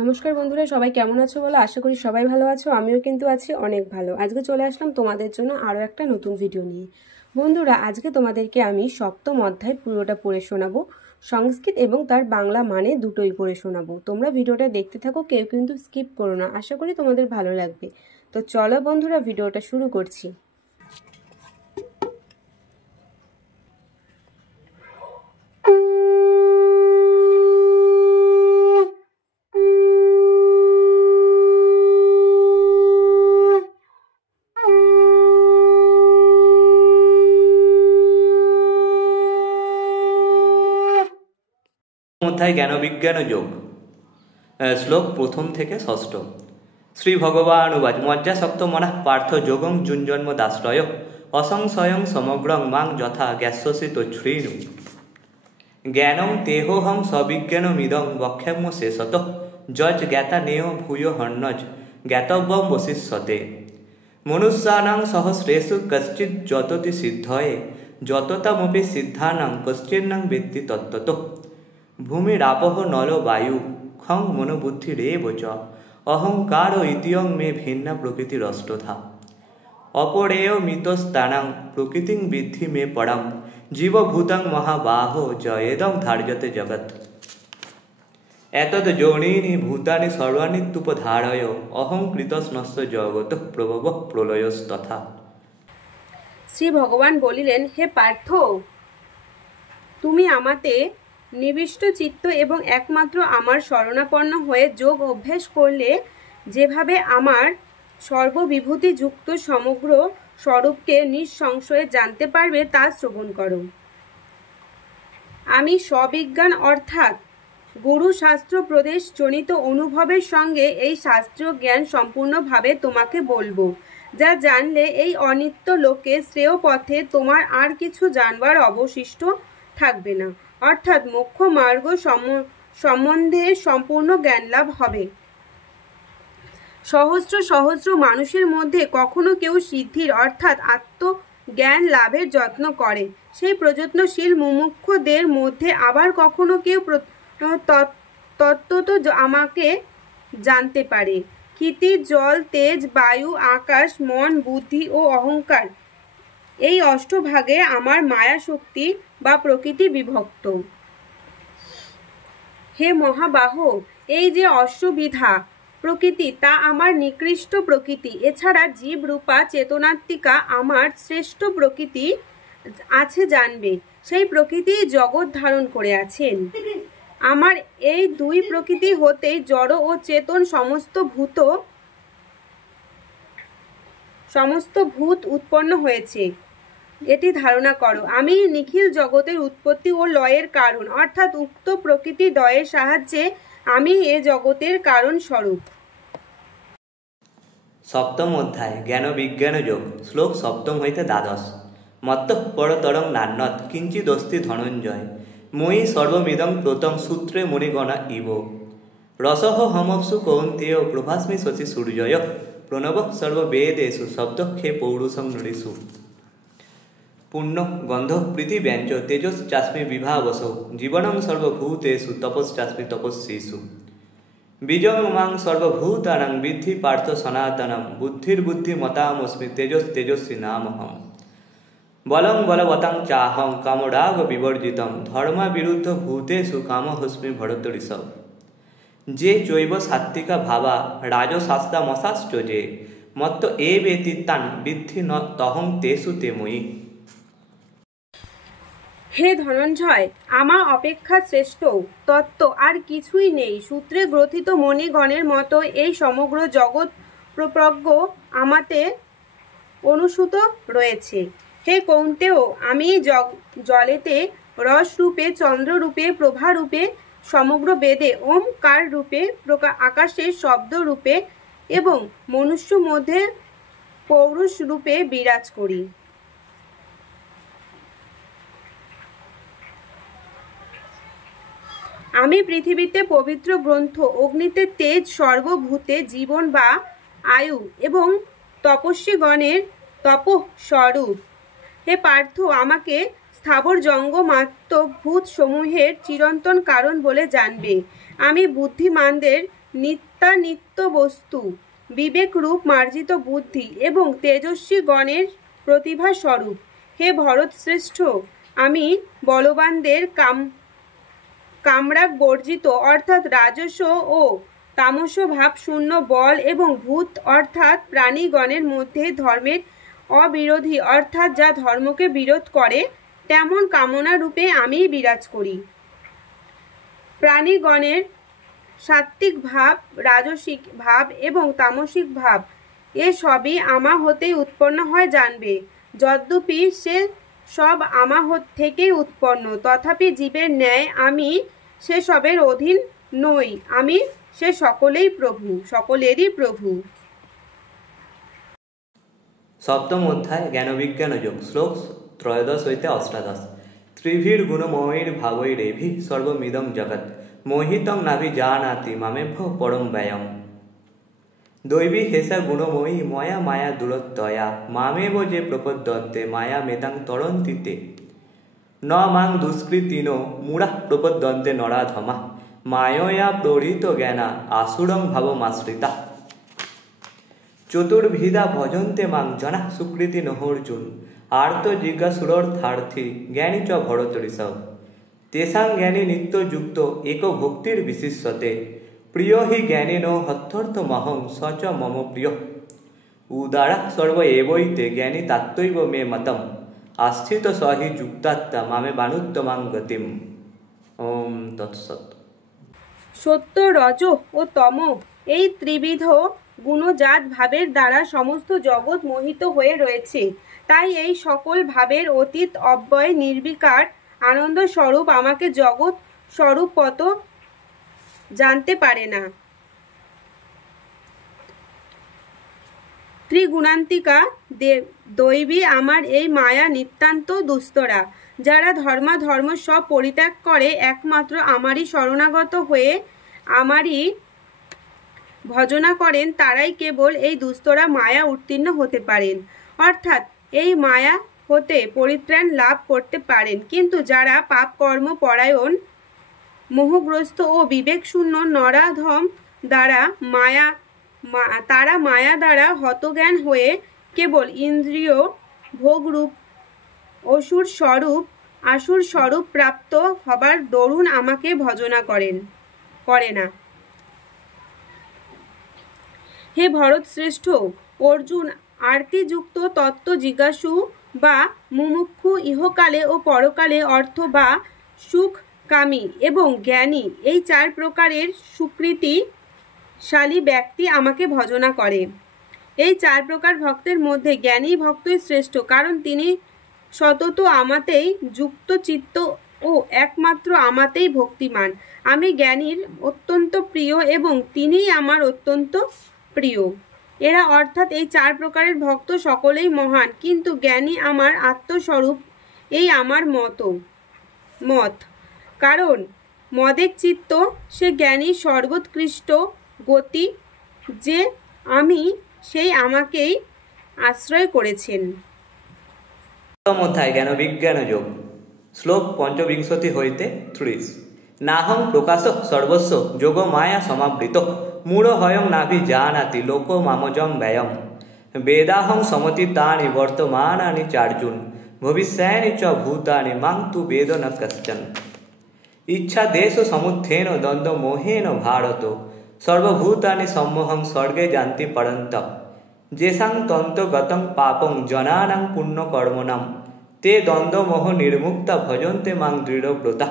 নমস্কার বন্ধুরা, সবাই কেমন আছো বলো? আশা করি সবাই ভালো আছো। আমিও কিন্তু আছি অনেক ভালো। আজকে চলে আসলাম তোমাদের জন্য আরও একটা নতুন ভিডিও নিয়ে। বন্ধুরা, আজকে তোমাদেরকে আমি সপ্তম অধ্যায় পুরোটা পড়ে শোনাবো। সংস্কৃত এবং তার বাংলা মানে দুটোই পড়ে শোনাবো। তোমরা ভিডিওটা দেখতে থাকো, কেউ কিন্তু স্কিপ করো না। আশা করি তোমাদের ভালো লাগবে। তো চলো বন্ধুরা, ভিডিওটা শুরু করছি। অধ্যায় জ্ঞানবিজ্ঞান যোগ। শ্লোক প্রথম থেকে ষষ্ঠ। শ্রী ভগবান উবাচ মজ্জাসক্ত মনঃ পার্থ যোগং যুঞ্জন্ম দাশ্রয় অসংশয়ং সমগ্রং মাং যথা জ্ঞাস্যসি তচ্ছৃণু। জ্ঞানং তেহোহং সবিজ্ঞানমিদং বক্ষ্যাম্য শেষত যজ জ্ঞাতা নেয় ভূয় হর্ণজ জ্ঞাতব্যং বশিষ্যতে। মনুষ্যানাং সহস্রেষু কশ্চিৎ যততি সিদ্ধয়ে যততামপি সিদ্ধানাং কশ্চিন্নাং বেত্তি তত্ত্বতঃ। ভূমিরাপহ নল বায়ু খং মনোবুদ্ধিরেব চ অহংকার ইতিয়ং মে ভিন্না প্রকৃতিরষ্টধা। অপরেয় মিতস্তানাং প্রকৃতিং বিদ্ধি মে পরং জীবভূতং মহাবাহ জয়েদং ধার্যতে জগৎ। এতদ যোনীনি ভূতানি সর্বাণিত্যুপধারয় অহং কৃতস্নস্য জগৎ প্রভব প্রলয়স্তথা। শ্রী ভগবান বলিলেন, হে পার্থ, তুমি আমাতে নিবিষ্ট চিত্ত এবং একমাত্র আমার শরণাপন্ন হয়ে যোগ অভ্যাস করলে যেভাবে আমার সর্ববিভূতিযুক্ত সমগ্র স্বরূপকে নিঃসংশয়ে জানতে পারবে তা শ্রবণ করো। আমি স্ববিজ্ঞান অর্থাৎ গুরু শাস্ত্র প্রদেশ জনিত অনুভবের সঙ্গে এই শাস্ত্রীয় জ্ঞান সম্পূর্ণভাবে তোমাকে বলবো, যা জানলে এই অনিত্য লোকে শ্রেয় পথে তোমার আর কিছু জানবার অবশিষ্ট থাকবে না, অর্থাৎ মোক্ষ মার্গ সম্বন্ধে সম্পূর্ণ জ্ঞান লাভ হবে। সহস্র সহস্র মানুষের মধ্যে কখনো কেউ সিদ্ধির অর্থাৎ আত্মজ্ঞান লাভের যত্ন করে, সেই প্রযত্নশীল মুমুক্ষুদের মধ্যে আবার কখনো কেউ তত্ত্বত আমাকে জানতে পারে। ক্ষিতি, জল, তেজ, বায়ু, আকাশ, মন, বুদ্ধি ও অহংকার, এই অষ্টভাগে আমার মায়া শক্তি বা প্রকৃতি বিভক্ত। হে মহাবাহ, এই যে অষ্টবিধা প্রকৃতি তা আমার নিকৃষ্ট প্রকৃতি। এছাড়া জীব রূপা চেতনাত্মিকা আমার শ্রেষ্ঠ প্রকৃতি আছে জানবে। সেই প্রকৃতি জগৎ ধারণ করে আছেন। আমার এই দুই প্রকৃতি হতেই জড় ও চেতন সমস্ত ভূত উৎপন্ন হয়েছে, এটি ধারণা করো। আমি নিখিল জগতের উৎপত্তি ও লয়ের কারণ, অর্থাৎ উক্ত প্রকৃতি দ্বয়ের সাহায্যে আমি এ জগতের কারণ স্বরূপ। সপ্তম অধ্যায় জ্ঞানবিজ্ঞান যোগ। শ্লোক সপ্তম হইতে দ্বাদশ। মত্তঃ পরতরং নান্যৎ কিঞ্চিদস্তি ধনঞ্জয় মই সর্বমিদং প্রতং সূত্রে মণিগণা ইব। রসহ হমপসু কৌন্তেয় প্রভাস্মি শশী সূর্যয় প্রণব সর্ববেদেষু শব্দক্ষে পৌরুষং নৃষু। পুণ্য গন্ধ প্রীতি ব্যঞ্জ তেজশ্চাস্মি বিভাবসৌ জীবনং সর্বভূতেষু তপশ্চাস্মি তপস্বীষু। বীজং মাং সর্বভূতানাং বিদ্ধি পার্থ সনাতনম বুদ্ধির্বুদ্ধিমতামস্মি তেজস্তেজস্বী নামহম। বলং বলবতাং চাহং কামরাগ বিবর্জিতম ধর্ম বিরুদ্ধ ভূতেষু কামহস্মি ভরতঋষভ। যে চৈব সাত্ত্বিকা ভাবা রাজশাস্তামশাশ্চ যে মত্ত এবেতি তান বিদ্ধি ন তহং তেষু তে ময়ি। হে ধনঞ্জয়, আমার অপেক্ষা শ্রেষ্ঠ তত্ত্ব আর কিছুই নেই। সূত্রে গ্রথিত মণিগণের মতো এই সমগ্র জগৎ প্রজ্ঞ আমাতে অনুসূত রয়েছে। হে কৌন্তেয়, আমি জলেতে রসরূপে, চন্দ্ররূপে, প্রভারূপে, সমগ্র বেদে ওমকার রূপে, আকাশে শব্দ রূপে এবং মনুষ্য মধ্যে পৌরুষ রূপে বিরাজ করি। আমি পৃথিবীতে পবিত্র গ্রন্থ, অগ্নিতে তেজ, সর্বভূতে জীবন বা আয়ু এবং তপস্বীগণের তপঃস্বরূপ। হে পার্থ, আমাকে স্থাবর জঙ্গমাত্ম ভূত সমূহের চিরন্তন কারণ বলে জানবে। আমি বুদ্ধিমানদের নিত্যানিত্য বস্তু, বিবেক রূপ মার্জিত বুদ্ধি এবং তেজস্বী গণের প্রতিভা স্বরূপ। হে ভরত শ্রেষ্ঠ, আমি বলবানদের কামরাগ বর্জিত অর্থাৎ রাজস্ব ও তামস ভাব শূন্য বল এবং ভূত অর্থাৎ প্রাণীগণের মধ্যে ধর্মের অবিরোধী অর্থাৎ যা ধর্মকে বিরোধ করে তেমন কামনা রূপে আমি বিরাজ করি। প্রাণীগণের সাত্ত্বিক ভাব, রাজসিক ভাব এবং তামসিক ভাব এসবই আমা হতেই উৎপন্ন হয় জানবে। যদ্যপি সে সব আমা থেকেই উৎপন্ন, তথাপি জীবের ন্যায় আমি সেসবের অধীন নই। আমি সে সকলেরই প্রভু। সপ্তম অধ্যায় জ্ঞানবিজ্ঞান যোগ, শ্লোক 13 হইতে 18। ত্রিভির গুণময়ীর ভাবৈরেভি সর্বমিদং জগৎ মোহিতং নাভি জানাতি মামেভ্য পরম ব্যয়ম। দৈবী হেসা গুণময়ী ময়া মায়া দূরত্বয়া মামেব যে প্রপদ্যন্তে মায়া মেতাং তরন্তিতে ন মাং দুষ্কৃতিনো মূঢ়া প্রপদ্যন্তে নরাধমা মায়য়া প্রহৃত জ্ঞানা আসুরং ভাবমাশ্রিতা। চতুর্ভিদা ভজন্তে মাং জনা সুকৃতি নহর্জুন আর্ত জিজ্ঞাসুরর্থার্থী জ্ঞানী চ ভরত ঋষভ। তেষাং জ্ঞানী নিত্যযুক্ত এক ভক্তির বিশিষ্যতে প্রিয় হি জ্ঞানেন হত্যর্থমহং স চ মম প্রিয়। উদারা সর্ব এবৈতে জ্ঞানী তাত্ত্বৈব মে মতম আস্থিত স হি যুক্তাত্মা মামে বানুত্তমাং গতিম। ওম তৎসৎ। সত্য, রজ ও তম এই ত্রিবিধ গুণজাত ভাবের দ্বারা সমস্ত জগৎ মোহিত হয়ে রয়েছে। তাই এই সকল ভাবের অতীত অব্যয় নির্বিকার আনন্দ স্বরূপ আমাকে জগৎ স্বরূপত জানতে পারে না। ত্রিগুণান্তিকা দৈবী আমার এই মায়া নিতান্ত দুস্তরা। যারা ধর্মাধর্ম সব পরিত্যাগ করে একমাত্র আমারই শরণাগত হয়ে আমারই ভজনা করেন, তারাই কেবল এই দুস্তরা মায়া উত্তীর্ণ হতে পারেন, অর্থাৎ এই মায়া হতে পরিত্রাণ লাভ করতে পারেন। কিন্তু যারা পাপ কর্ম পরায়ণ, মোহগ্রস্ত ও বিবেকশূন্য নরাধম তারা মায়া দ্বারা হতজ্ঞান হয়ে কেবল ইন্দ্রিয় ভোগরূপ আসুর স্বরূপ প্রাপ্ত হবার দরুন আমাকে ভজনা করে না। হে ভরত শ্রেষ্ঠ, অর্জুন আরতিযুক্ত তত্ত্ব জিজ্ঞাসু বা মুমুক্ষু ইহকালে ও পরকালে অর্থ বা সুখকামী এবং জ্ঞানী এই 4 প্রকারের সুকৃতিশালী ব্যক্তি আমাকে ভজনা করে। এই 4 প্রকার ভক্তের মধ্যে জ্ঞানী ভক্তই শ্রেষ্ঠ, কারণ তিনি সতত আমাতেই যুক্ত চিত্ত ও একমাত্র আমাতেই ভক্তিমান। আমি জ্ঞানীর অত্যন্ত প্রিয় এবং তিনিই আমার অত্যন্ত প্রিয়। এরা অর্থাৎ এই 4 প্রকারের ভক্ত সকলেই মহান, কিন্তু জ্ঞানী আমার আত্মস্বরূপ এই আমার মত। কারণ মদের চিত্ত সে জ্ঞানী সর্বোৎকৃষ্ট গতি, যে আমি সেই আমাকেই আশ্রয় করেছেন। সপ্তম অধ্যায় জ্ঞানবিজ্ঞান যোগ, শ্লোক 25 হইতে 30। নাহং প্রকাশ সর্বস্ব যোগ মায়া সমাবৃত মূঢ় হয়ং নাভি জানাতি লোক মামজং ব্যয়ম। বেদাহং সমতি তানি বর্তমানানি চার্জুন ভবিষ্যানি চ ভূতানি মাং তু বেদ ন কশ্চন। ইচ্ছা দেশ সমুত্থেন দ্বন্দ্ব মোহেন ভারত সর্বভূতানি সম্মোহং স্বর্গে যান্তি পরন্তপ। যেসাং তন্ত্রগতং পাপং জনানাং পুণ্যকর্মণাম তে দ্বন্দ্বমোহ নির্মুক্তা ভজন্তে মাং দৃঢ়ব্রতা।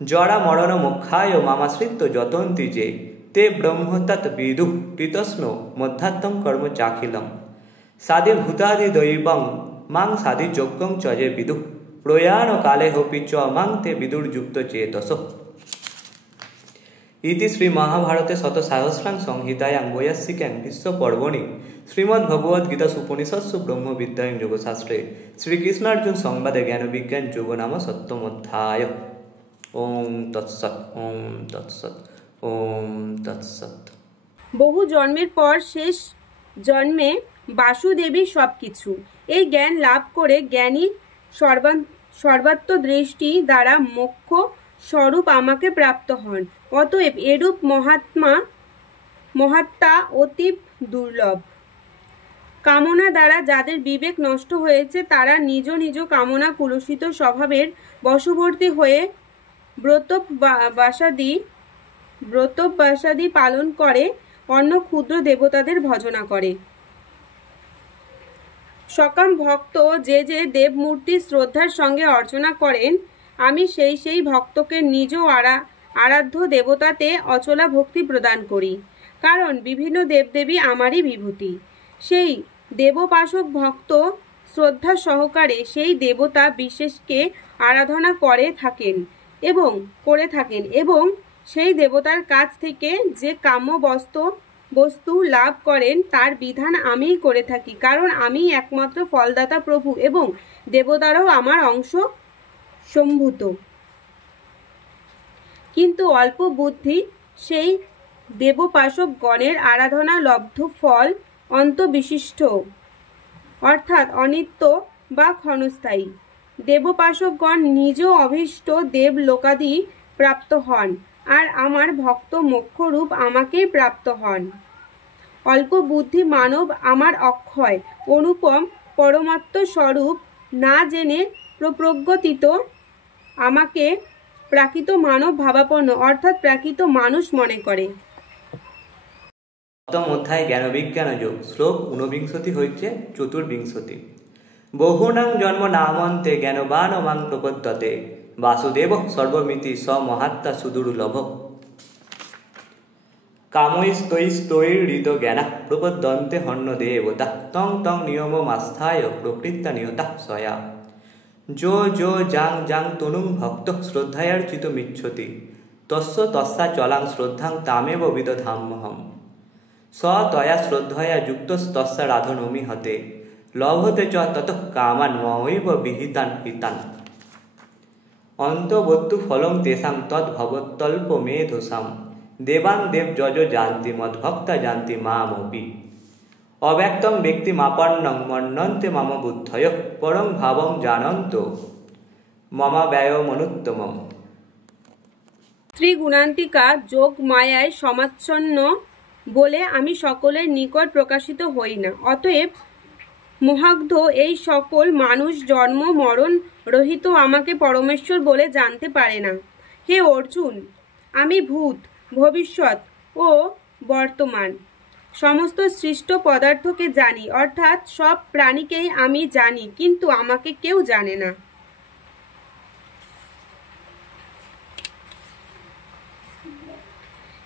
জরা মরণ মোক্ষায় মামাশ্রিত্য যতন্তি যে তে ব্রহ্ম তৎ বিদু কৃতস্ন মধ্যাত্মং কর্ম চাখিলম। সাধি ভূতাদি দৈবং মাং সাধি যজ্ঞং চ যে বিদু প্রয়াণ কালে হোপি চ মাং তে বিদুর্যুক্ত চেতস। ইতি শ্রী মহাভারতে 100 সংহিতায়াং বৈয়াসিক্যাং বিশ্বপর্বণি শ্রীমদ্ভগবদ্গীতাসু উপনিষৎসু ব্রহ্মবিদ্যায়াং যোগশাস্ত্রে শ্রীকৃষ্ণার্জুন সংবাদে জ্ঞানবিজ্ঞান যোগ নাম সপ্তম অধ্যায়। ওম তৎসৎ। ওম তৎসৎ। ওম তৎসৎ। বহু জন্মের পর শেষ জন্মে বাসুদেবী সবকিছু এই জ্ঞান লাভ করে জ্ঞানী সর্বাত্মদৃষ্টি দ্বারা মোক্ষ স্বরূপ আমাকে প্রাপ্ত হন। অতএব এরূপ মহাত্মা মহাত্মা অতীব দুর্লভ। কামনা দ্বারা যাদের বিবেক নষ্ট হয়েছে তারা নিজ নিজ কামনা কুলুষিত স্বভাবের বশবর্তী হয়ে ব্রতবাসাদি পালন করে, অন্য ক্ষুদ্র দেবতাদের ভজনা করে। সকাম ভক্ত যে যে দেবমূর্তি শ্রদ্ধার সঙ্গে অর্চনা করেন, আমি সেই ভক্তকে নিজ আরাধ্য দেবতাতে অচলা ভক্তি প্রদান করি, কারণ বিভিন্ন দেবদেবী আমারই বিভূতি। সেই দেবোপাসক ভক্ত শ্রদ্ধা সহকারে সেই দেবতা বিশেষকে আরাধনা করে থাকেন এবং সেই দেবতার কাছ থেকে যে কাম্য বস্তু লাভ করেন তার বিধান আমিই করে থাকি, কারণ আমি একমাত্র ফলদাতা প্রভু এবং দেবতারাও আমার অংশ সম্ভূত। কিন্তু অল্প বুদ্ধি সেই দেবোপাসক গণের আরাধনা লব্ধ ফল অন্তবিশিষ্ট, অর্থাৎ অনিত্য বা ক্ষণস্থায়ী। দেবোপাসকগণ নিজ অভীষ্ট দেবলোকাদি প্রাপ্ত হন, আর আমার ভক্ত মোক্ষরূপ আমাকেই প্রাপ্ত হন। অল্প বুদ্ধি মানব আমার অক্ষয় অনুপম পরমাত্ম স্বরূপ না জেনে প্রজ্ঞাতীত আমাকে প্রাকৃত মানব ভাবাপন্ন, অর্থাৎ প্রাকৃত মানুষ মনে করে। সপ্তম অধ্যায় জ্ঞানবিজ্ঞান যোগ, শ্লোক 49 হইতে 54। বহুনাং জন্ম নামন্তে জ্ঞানবান মাং প্রপদ্যতে, বাসুদেব সর্বমিতি স মহাত্মা সুদুর্লভ। কামৈস্তৈস্তৈরিত জ্ঞানা প্রপদ্যন্তে হন্য দেবতা, তং তং নিয়মমাস্থায় প্রকৃত্যা নিয়তা সয়া। যো যাং তনুং ভক্ত শ্রদ্ধায়ার্চিতুমিচ্ছতি, তস্যা চলাং শ্রদ্ধাং তামেব বিদধাম্যহম। স তয়া শ্রদ্ধয়া যুক্তস্তস্যা রাধনোমি হতে, লভতে চ ততঃ কামান ময়ৈব বিহিতান হিতান। অন্তবত্তু ফলং তেষাং তদ্ভবত্যল্প মেধসাম, দেবাং দেব যজ জানতি মদ্ভক্তা জানতি মামপি। অব্যক্তং ব্যক্তিমাপন্নং মন্যন্তে মম বুদ্ধয়, পরং ভাবং জানন্ত মম ব্যয়মনুত্তমম। ত্রিগুণান্তিকা যোগ মায়ায় সমাচ্ছন্ন বলে আমি সকলের নিকট প্রকাশিত হই না। অতএব মোহাগ্ধ এই সকল মানুষ জন্ম মরণ রহিত আমাকে পরমেশ্বর বলে জানতে পারে না। হে অর্জুন, আমি ভূত, ভবিষ্যৎ ও বর্তমান সমস্ত সৃষ্ট পদার্থকে জানি, অর্থাৎ সব প্রাণীকেই আমি জানি, কিন্তু আমাকে কেউ জানে না।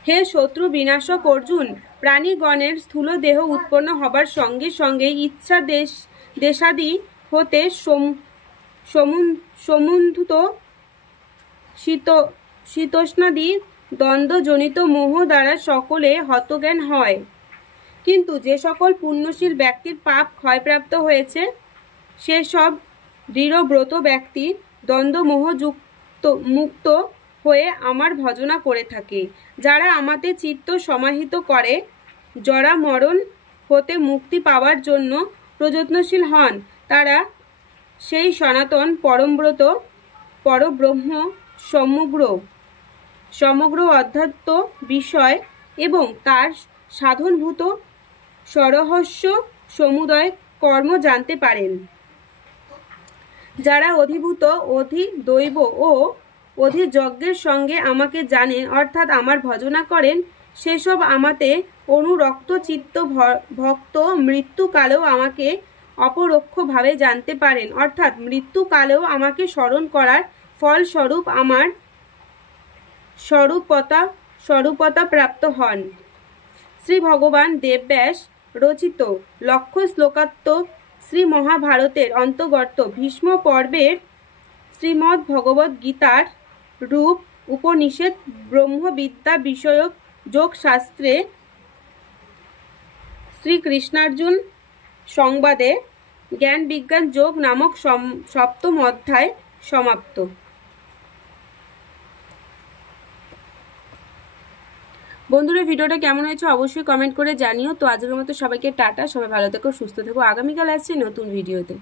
হে শত্রু বিনাশক অর্জুন, প্রাণীগণের স্থূল দেহ উৎপন্ন হবার সঙ্গে সঙ্গে ইচ্ছা দেশাদি হতে সমুন্ধুত শীতোষ্ণাদি দ্বন্দ্বজনিত মোহ দ্বারা সকলে হতজ্ঞান হয়। কিন্তু যে সকল পুণ্যশীল ব্যক্তির পাপ ক্ষয়প্রাপ্ত হয়েছে, সেসব দৃঢ়ব্রত ব্যক্তি দ্বন্দ্বমোহ মুক্ত হয়ে আমার ভজনা করে থাকে। যারা আমাতে চিত্ত সমাহিত করে জরা মরণ হতে মুক্তি পাওয়ার জন্য প্রযত্নশীল হন, তারা সেই সনাতন পরমব্রত পরব্রহ্ম সমগ্র অধ্যাত্ম বিষয় এবং তার সাধনভূত সরহস্য সমুদয় কর্ম জানতে পারেন। যারা অধিভূত, অধিদৈব ও অধিযজ্ঞের সঙ্গে আমাকে জানেন, অর্থাৎ আমার ভজনা করেন, সেসব আমাতে অনুরক্ত চিত্ত ভক্ত মৃত্যুকালেও আমাকে অপরোক্ষভাবে জানতে পারেন, অর্থাৎ মৃত্যুকালেও আমাকে স্মরণ করার ফলস্বরূপ আমার স্বরূপতা প্রাপ্ত হন। শ্রী ভগবান দেবব্যাস রচিত লক্ষ শ্লোকাত্মক শ্রী মহাভারতের অন্তর্গত ভীষ্ম পর্বের শ্রীমদ্ ভগবদ গীতার রূপ উপনিষদ ব্রহ্মবিদ্যা বিষয়ক যোগশাস্ত্রে শ্রীকৃষ্ণার্জুন সংবাদে জ্ঞান বিজ্ঞান যোগ নামক সপ্তম অধ্যায় সমাপ্ত। বন্ধুরা, ভিডিওটা কেমন হয়েছে অবশ্যই কমেন্ট করে জানিও। তো আজকের মতো সবাইকে টাটা, সবাই ভালো থেকো, সুস্থ থেকো। আগামীকাল আসছে নতুন ভিডিওতে।